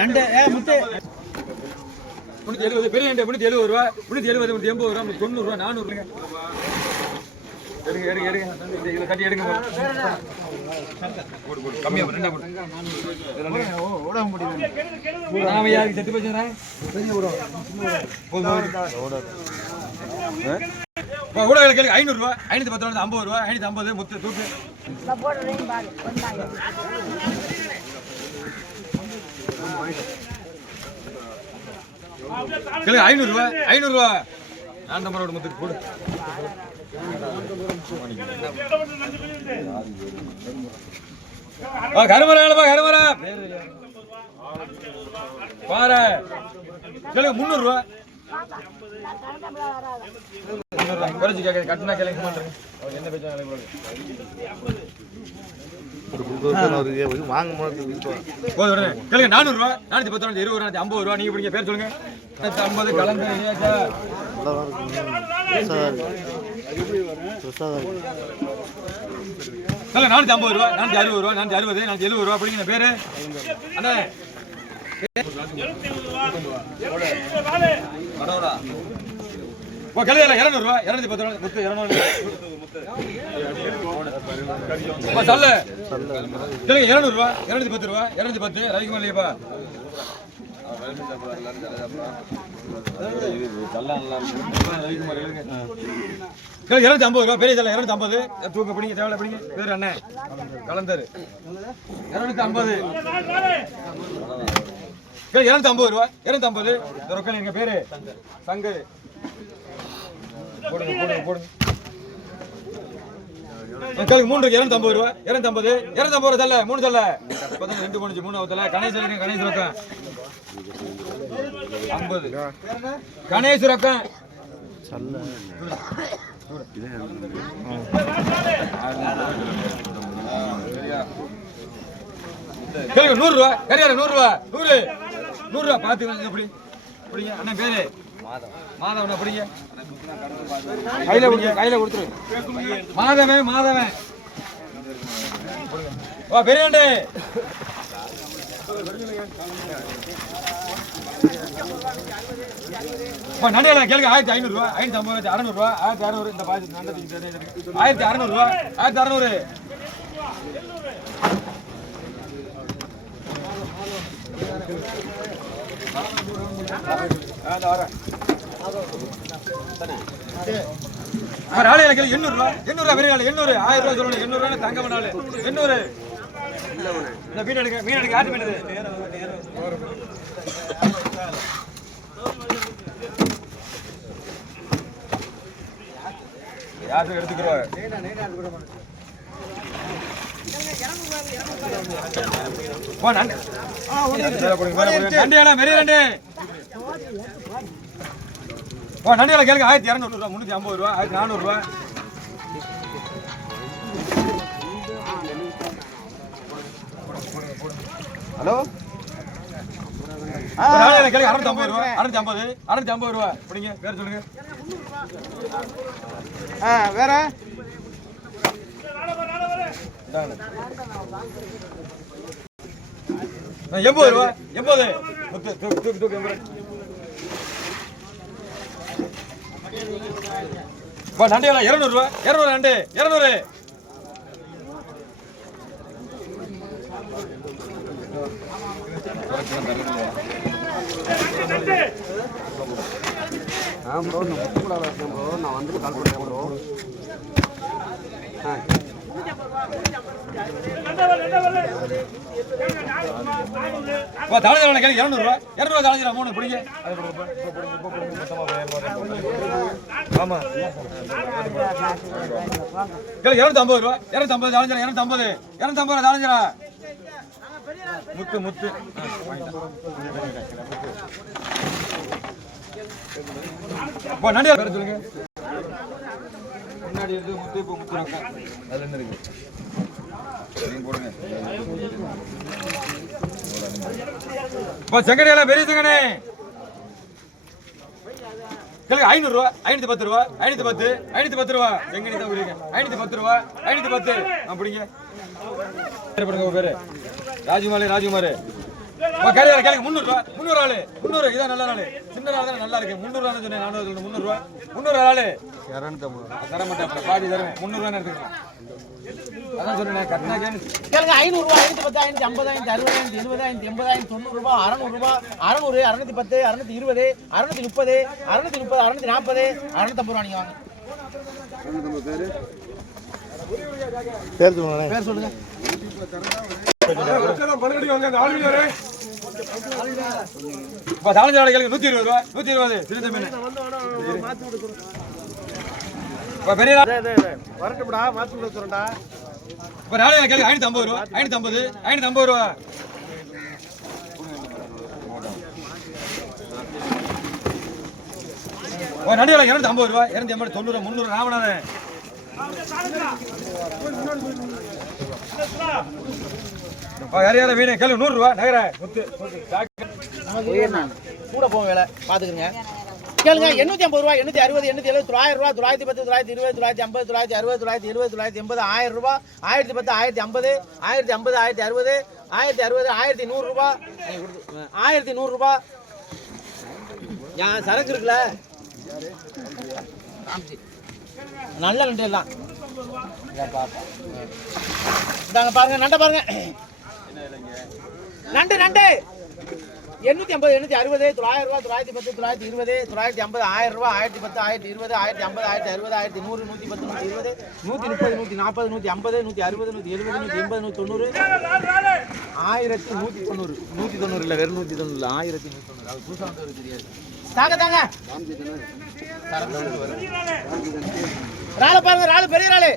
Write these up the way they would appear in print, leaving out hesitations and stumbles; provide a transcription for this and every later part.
நண்டு முத்து 370 பெரிய 370 ரூபா 370 380 ரூபா 90 ரூபா 400 எடுங்க இத கட்டி எடுங்க போடு கம்மியா ரெண்டா போடு ஓட முடியல நாம யாருக்கு செத்து போச்சறா பெரிய ஓடும் ஓட கேளுங்க 500 ரூபா 510 ரூபா 50 ரூபா 550 முத்து தூக்கு நான் போடுறேன் பாரு வந்தாங்க கேளுங்க 500 ரூபா 500 ரூபா நான் நம்பரோட முத்துக்கு போடு கருமரா பாரு கேளுங்க 300 ரூபா குறைச்சி கேட்க கட்டினா கேளுங்க மாட்டேன் என்ன பேச்சாங்க வாங்க கேளுங்க 400 ரூபா 410 20 ரூபா 50 ரூபா நீங்க பிடிங்க பேர் சொல்லுங்க 50 கலந்து சொல்ல 450 ரூபா 460 ரூபா 460 470 ரூபா பிடிங்க பேரு அண்ணே கலையில 200 ரூபா 210 ரூபா முத்து 200 சொல்ல 200 ரூபா 210 ரூபா 210 ரவிக்குமார் இல்லையப்பா ரவிக்குமார் 250 ரூபா பெரிய தலை 250 தூக்க பிடிங்க தேவையில்ல பிடிங்க பேர் அண்ணன் கலந்தாரு 250 250 ரூபா 250 ரொக்கம் எங்க பேரு சங்கர் போடுங்க போடுங்க மூணு 250 ரூபா 250 ரூபா தல்ல 3 தல்ல 2 போனுச்சு 3 தல்ல கணேஷ் ரொக்கம் 50 கணேஷ் ரொக்கம் சல்ல 100 ரூபா கரியார 100 ரூபா 100 ரூபா பாத்து எப்படி பிடிங்க அண்ணன் பேரு மாதவன் பிடிங்க கையில கொடுத்துரு மாதவன் வா பெரியண்டே நண்டியா கேளுங்க 1500 ரூபா 550 600 ரூபா 1600 இந்த பாதி 1600 ரூபா 1600 800 ரூபா 800 பெரிய 800 1000 ரூபா சொல்லணும் 800 ரூபா தங்க நாள் 800 இந்த மீன் எடுக்க ஆட்டு மீன் யாரும் எடுத்துக்கிறோம் நண்டியால கேளுங்க 1200 ரூபா 350 ரூபா 1400 ரூபா ஹலோ கேளுங்க 650 ரூபா 650 ரூபா பிடிங்க பேர் சொல்லுங்க வேற 80 ரூபா 80 தூக்கு நண்டியால 200 ரூபா 200 நண்டு 200 நான் வந்து கால் பண்ணுறேன் ப்ரோ தாழ்ந்த கேள்வி 200 ரூபா 200 தாழ்ந்துடா 3 பிடிங்க ஆமா கேள்வி 250 ரூபா 250 தாழ்ந்துடா 250 ரூபா தாழ்ந்துடா முத்து நண்டியா பேர சொல்லுங்க முன்னாடி இருந்து முத்து இப்போ முத்து அதுல என்ன இருக்கு போடுங்க செங்கடையெல்லாம் பெரிய செங்கடை கேளுங்க 500 ரூபா 510 ரூபா 510 ரூபா செங்கடி தான் 510 ரூபா 510 அப்படிங்க பேரு ராஜ்குமார் ராஜ்குமார் கேளுங்க கேளுங்க 300 ரூபா 300 ஆளு 300 இதான் நல்ல நாள் சின்ன நாள் தான் நல்லா இருக்கு 300 ரூபா சொன்னேன் 400 300 ரூபா 300 ஆளு 250 தர மாட்டேன் பாதி தருவேன் 300 ரூபா எடுத்துக்கலாம் அதான் சொன்னேன் கட்டினா கேளுங்க 500 ரூபா 510 550 560 570 580 90 ரூபா 600 ரூபா 600 610 620 630 630 640 650 ரூபா நீங்க வாங்க பேர் சொல்லுங்க இப்ப தாளஞ்ச நாளை கேளுங்க 120 ரூபா 120 சின்ன மீன் பெரிய வரட்டும்டா மாத்தி கொடுத்துறேன்டா இப்ப நாளை கேளுங்க 550 ரூபா 550 ரூபா நடிகை 250 ரூபா 280 90 300 ராமநாதன் யார் யார வீணை கேளு 100 ரூபா நகர கூட போவோம் வேலை பாத்துக்கிறேங்க கேளுங்க 850 ரூபா 860 870 900 ரூபா 910 920 950 960 970 980 1000 ரூபா 1010 1050 1050 1060 1060 1100 ரூபா 1100 ரூபா ஞா சரக்கு இருக்குல்ல நல்ல நண்டு எல்லாம் இந்தாங்க பாருங்க நண்டை பாருங்க நண்டு நண்டு 850 860 900 ரூபா 910 920 950 1000 ரூபா 1010 1020 1050 1060 1100 110 120 130 140 150 160 170 180 190 1190 190 இல்ல வெறும் 190 இல்ல 1190 அது புதுசா வந்து தெரியாது தாங்க தாங்க ராள பாருங்க ராள பெரிய ராளு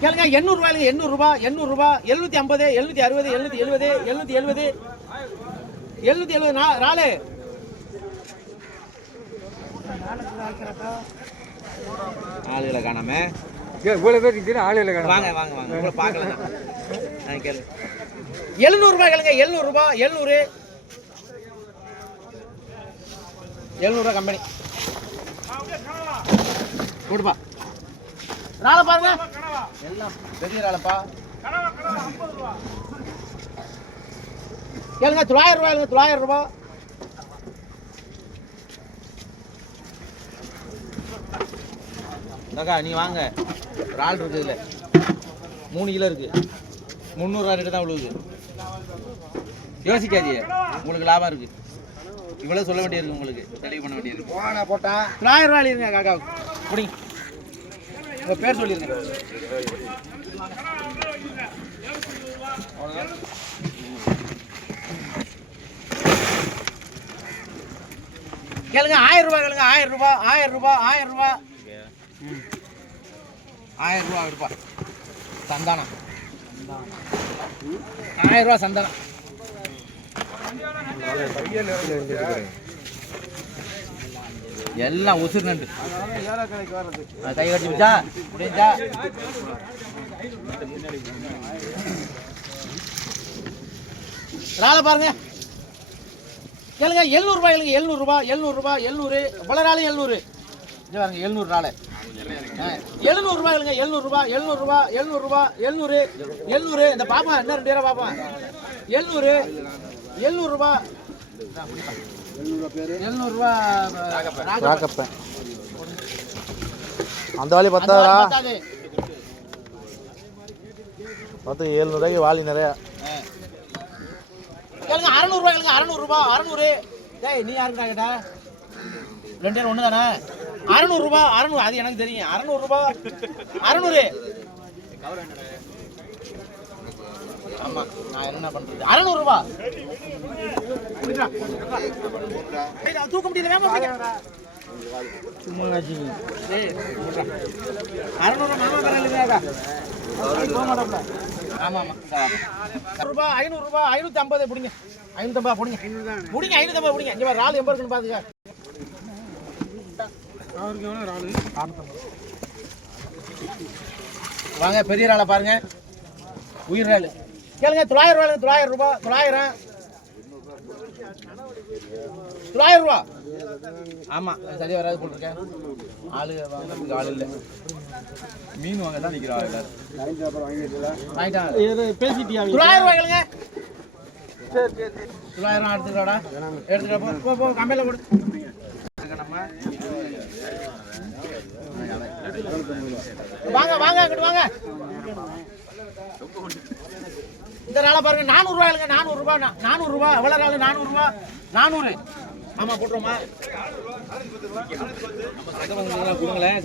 கேளுங்க 800 ரூபாய்ங்க 800 ரூபாய் 800 ரூபாய் 750 760 770 770 ராளு ஆளுகளை காணாம இவ்வளவு பேர் ஆளுகளை காணாம வாங்க வாங்க வாங்க உங்களை பார்க்கல நான் கேளு 700 ரூபாய் கேளுங்க 700 ரூபாய் 700 ரூபாய் கம்பெனி கொடுப்பா ராள பாருங்க எல்லாம் பெரிய ராளப்பா கேளுங்க 900 ரூபாய் 900 ரூபாய் நீ வாங்க ரால் இருக்கு இதுல 3 கிலோ இருக்கு 300 ரூபாய் ரேட்டு தான் விழுவுது யோசிக்காதீங்க உங்களுக்கு லாபம் இருக்கு இவ்வளவு சொல்ல வேண்டியிருக்கு உங்களுக்கு தெளிவு பண்ண வேண்டியிருக்கு போட்டா 900 ரூபாய் இருங்க காக்காவுக்கு புடி உங்க பேர் சொல்லிருங்க கேளுங்க 1000 ரூபாய் கேளுங்க 1000 ரூபாய் 1000 ரூபாய் 1000 ரூபாய் 1000 ரூபாய் எடுப்பா சந்தானம் 1000 ரூபாய் சந்தானம் எல்லாம் உசுர் நண்டு கை கட்டி வச்சா முடிஞ்சா ராள பாருங்க கேளுங்க 700 ரூபாய் 700 ரூபாய் 700 ரூபாய் 700 வளராளு 700 இது பாருங்க 700 ராள 700 ரூபாய் 700 ரூபாய் 700 ரூபாய் 700 ரூபாய் 700 700 இந்த பாப்பா என்ன 2 பேரா பாப்பா 700 700 ரூபாய் 700 ரூபாய் ராகப்பன் அந்த வாலி பத்தாதா மொத்தம் 700 ரூபாய்க்கு வாலி நிறைய கேளுங்க 600 ரூபாய் கேளுங்க 600 ரூபாய் 600 டேய் நீ யாருடா கேட்டா ரெண்டு பேரும் ஒண்ணு தானே 600 ரூபாய் 600 அது எனக்கு தெரியும் 600 ரூபாய் 600 ஆமா நான் என்ன பண்றது 600 ரூபாய் தூக்க முடியல வேமா பிடிங்க டேய் 600 மாமா வரலங்கடா ஆமா ஆமா ரூபாய் 500 ரூபாய் 550 புடிங்க 550 புடிங்க புடிங்க 550 புடிங்க இங்க வர ரால் 80 இருக்குன்னு பாத்துக்க அவருக்கு எவ்வளவு ரால் வாங்க பெரிய ராளை பாருங்க உயிர் ரால் கேளுங்க 900 ரூபாய் 900 ரூபாய் 900 தொள்ளாயிரம் ரூபா. ஆமா சரியா வராது போட்டிருக்கேன். ஆளு வாங்குறதுக்கு ஆள் இல்லை. மீன் வாங்க தான் நிற்கிறா எல்லாரும். பேசிட்டியா 900 ரூபாய் கேளுங்க. 900 எடுத்துக்கடா. எடுத்துக்க போ போ கம்பெனில போடு. வாங்க வாங்க அங்கிட்டு வாங்க. இந்த நாளை பாருங்க 400 ரூபாய் இல்லைங்க. 400 ரூபாய் 400 ரூபாய் எவ்வளோ நாள் 400 ரூபாய் 400. ஆமா போட்டுருமா கொடுங்களேன்.